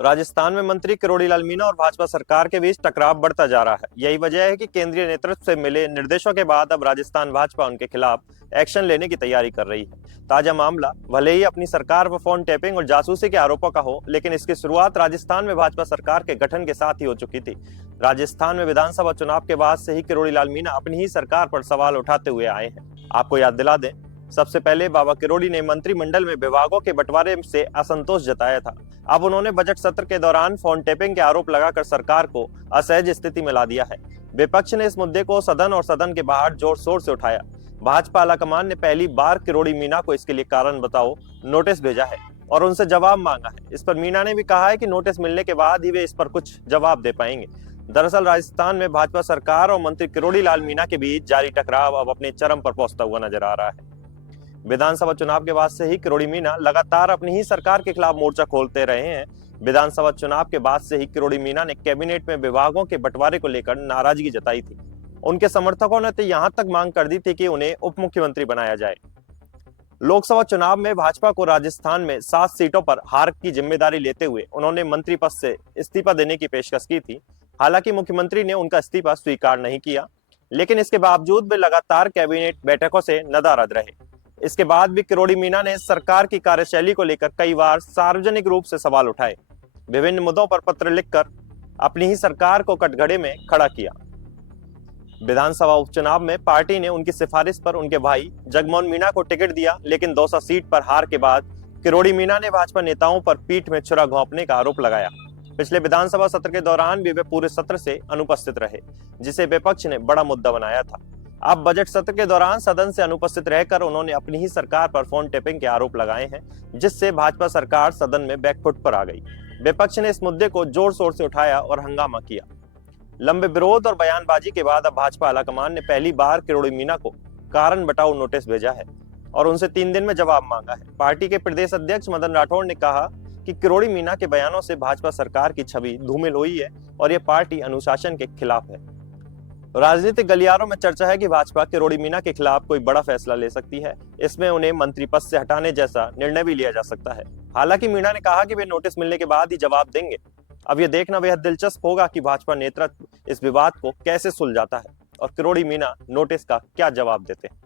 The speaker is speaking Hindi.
राजस्थान में मंत्री किरोड़ी लाल मीणा और भाजपा सरकार के बीच टकराव बढ़ता जा रहा है। यही वजह है कि केंद्रीय नेतृत्व से मिले निर्देशों के बाद अब राजस्थान भाजपा उनके खिलाफ एक्शन लेने की तैयारी कर रही है। ताजा मामला भले ही अपनी सरकार पर फोन टैपिंग और जासूसी के आरोपों का हो, लेकिन इसकी शुरुआत राजस्थान में भाजपा सरकार के गठन के साथ ही हो चुकी थी। राजस्थान में विधानसभा चुनाव के बाद से ही किरोड़ी लाल मीणा अपनी ही सरकार पर सवाल उठाते हुए आए हैं। आपको याद दिला दें, सबसे पहले बाबा किरोड़ी ने मंत्रिमंडल में विभागों के बंटवारे से असंतोष जताया था। अब उन्होंने बजट सत्र के दौरान फोन टैपिंग के आरोप लगाकर सरकार को असहज स्थिति में ला दिया है। विपक्ष ने इस मुद्दे को सदन और सदन के बाहर जोर शोर से उठाया। भाजपा आलाकमान ने पहली बार किरोड़ी मीणा को इसके लिए कारण बताओ नोटिस भेजा है और उनसे जवाब मांगा है। इस पर मीणा ने भी कहा है कि नोटिस मिलने के बाद ही वे इस पर कुछ जवाब दे पाएंगे। दरअसल राजस्थान में भाजपा सरकार और मंत्री किरोड़ी लाल मीणा के बीच जारी टकराव अब अपने चरम पर पहुंचता हुआ नजर आ रहा है। विधानसभा चुनाव के बाद से ही किरोड़ी मीणा लगातार अपनी ही सरकार के खिलाफ मोर्चा खोलते रहे हैं। विधानसभा चुनाव के बाद से ही किरोड़ी मीणा ने कैबिनेट में विभागों के बंटवारे को लेकर नाराजगी जताई थी। उनके समर्थकों ने तो यहां तक मांग कर दी थी कि उन्हें उप मुख्यमंत्री बनाया जाए। लोकसभा चुनाव में भाजपा को राजस्थान में 7 सीटों पर हार की जिम्मेदारी लेते हुए उन्होंने मंत्री पद से इस्तीफा देने की पेशकश की थी। हालांकि मुख्यमंत्री ने उनका इस्तीफा स्वीकार नहीं किया, लेकिन इसके बावजूद वे लगातार कैबिनेट बैठकों से नदारद रहे। इसके बाद भी किरोड़ी मीणा ने सरकार की कार्यशैली को लेकर कई बार सार्वजनिक रूप से सवाल उठाए, विभिन्न मुद्दों पर पत्र लिखकर अपनी ही सरकार को कटघरे में खड़ा किया। विधानसभा उपचुनाव में पार्टी ने उनकी सिफारिश पर उनके भाई जगमोहन मीणा को टिकट दिया, लेकिन दौसा सीट पर हार के बाद किरोड़ी मीणा ने भाजपा नेताओं पर पीठ में छुरा घोंपने का आरोप लगाया। पिछले विधानसभा सत्र के दौरान भी वे पूरे सत्र से अनुपस्थित रहे, जिसे विपक्ष ने बड़ा मुद्दा बनाया था। अब बजट सत्र के दौरान सदन से अनुपस्थित रहकर उन्होंने अपनी ही सरकार पर फोन टैपिंग के आरोप लगाए हैं, जिससे भाजपा सरकार सदन में बैकफुट पर आ गई। विपक्ष ने इस मुद्दे को जोर शोर से उठाया और हंगामा किया। लंबे विरोध और बयानबाजी के बाद अब भाजपा आलाकमान ने पहली बार किरोड़ी मीणा को कारण बताओ नोटिस भेजा है और उनसे 3 दिन में जवाब मांगा है। पार्टी के प्रदेश अध्यक्ष मदन राठौड़ ने कहा कि किरोड़ी मीणा के बयानों से भाजपा सरकार की छवि धूमिल हुई है और यह पार्टी अनुशासन के खिलाफ है। राजनीतिक गलियारों में चर्चा है कि भाजपा किरोड़ी मीणा के खिलाफ कोई बड़ा फैसला ले सकती है। इसमें उन्हें मंत्री पद से हटाने जैसा निर्णय भी लिया जा सकता है। हालांकि मीणा ने कहा कि वे नोटिस मिलने के बाद ही जवाब देंगे। अब यह देखना बेहद दिलचस्प होगा कि भाजपा नेतृत्व इस विवाद को कैसे सुलझाता है और किरोड़ी मीणा नोटिस का क्या जवाब देते हैं।